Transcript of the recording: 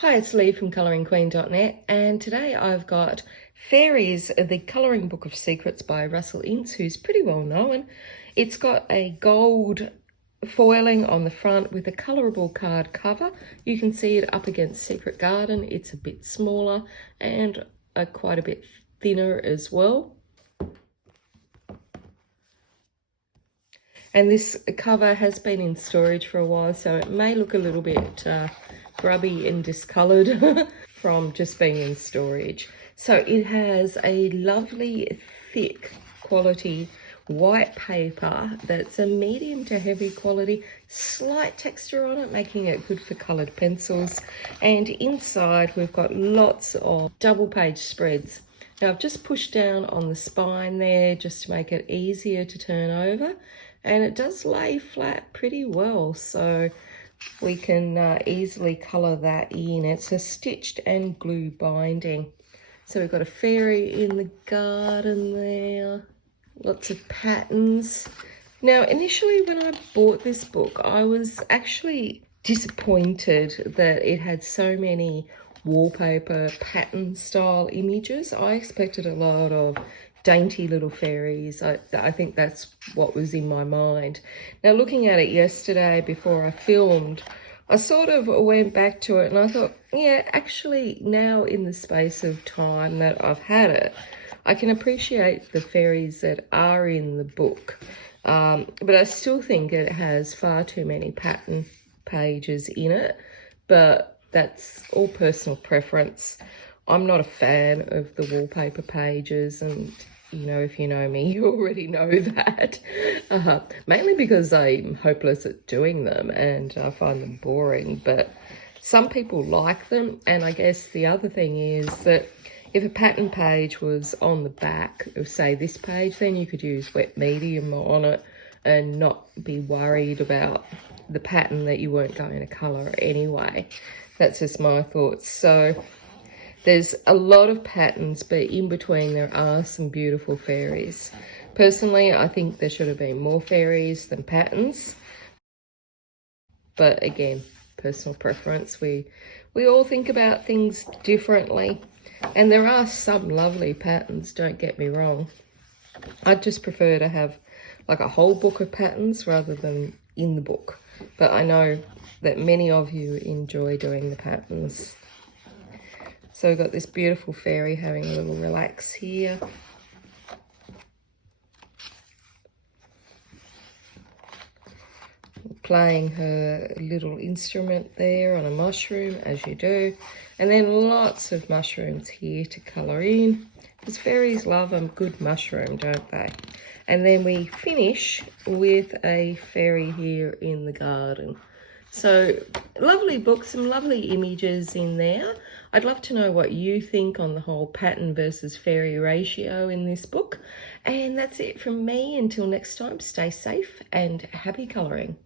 Hi, it's Lee from colouringqueen.net, and today I've got Fairies, the colouring book of secrets by Russell Ince, who's pretty well known. It's got a gold foiling on the front with a colourable card cover. You can see it up against Secret Garden. It's a bit smaller and quite a bit thinner as well. And this cover has been in storage for a while, so it may look a little bit grubby and discoloured from just being in storage. So it has a lovely thick quality white paper that's a medium to heavy quality, slight texture on it, making it good for coloured pencils. And inside we've got lots of double page spreads. Now I've just pushed down on the spine there just to make it easier to turn over, and it does lay flat pretty well, so we can easily colour that in. It's a stitched and glue binding. So we've got a fairy in the garden there, lots of patterns. Now initially when I bought this book, I was actually disappointed that it had so many wallpaper pattern style images. I expected a lot of dainty little fairies. I think that's what was in my mind. Now looking at it yesterday before I filmed, I sort of went back to it and I thought, yeah, actually now in the space of time that I've had it, I can appreciate the fairies that are in the book. But I still think it has far too many pattern pages in it, but that's all personal preference. I'm not a fan of the wallpaper pages, and you know, if you know me, you already know that. Mainly because I'm hopeless at doing them and I find them boring, but some people like them. And I guess the other thing is that if a pattern page was on the back of, say, this page, then you could use wet medium on it and not be worried about the pattern that you weren't going to colour anyway. That's just my thoughts. So there's a lot of patterns, but in between there are some beautiful fairies. Personally, I think there should have been more fairies than patterns. But again, personal preference. We all think about things differently. And there are some lovely patterns, don't get me wrong. I'd just prefer to have like a whole book of patterns rather than in the book. But I know that many of you enjoy doing the patterns. So we've got this beautiful fairy having a little relax here. Playing her little instrument there on a mushroom, as you do. And then lots of mushrooms here to colour in, because fairies love a good mushroom, don't they? And then we finish with a fairy here in the garden. So lovely book, some lovely images in there. I'd love to know what you think on the whole pattern versus fairy ratio in this book. And that's it from me. Until next time, stay safe and happy colouring.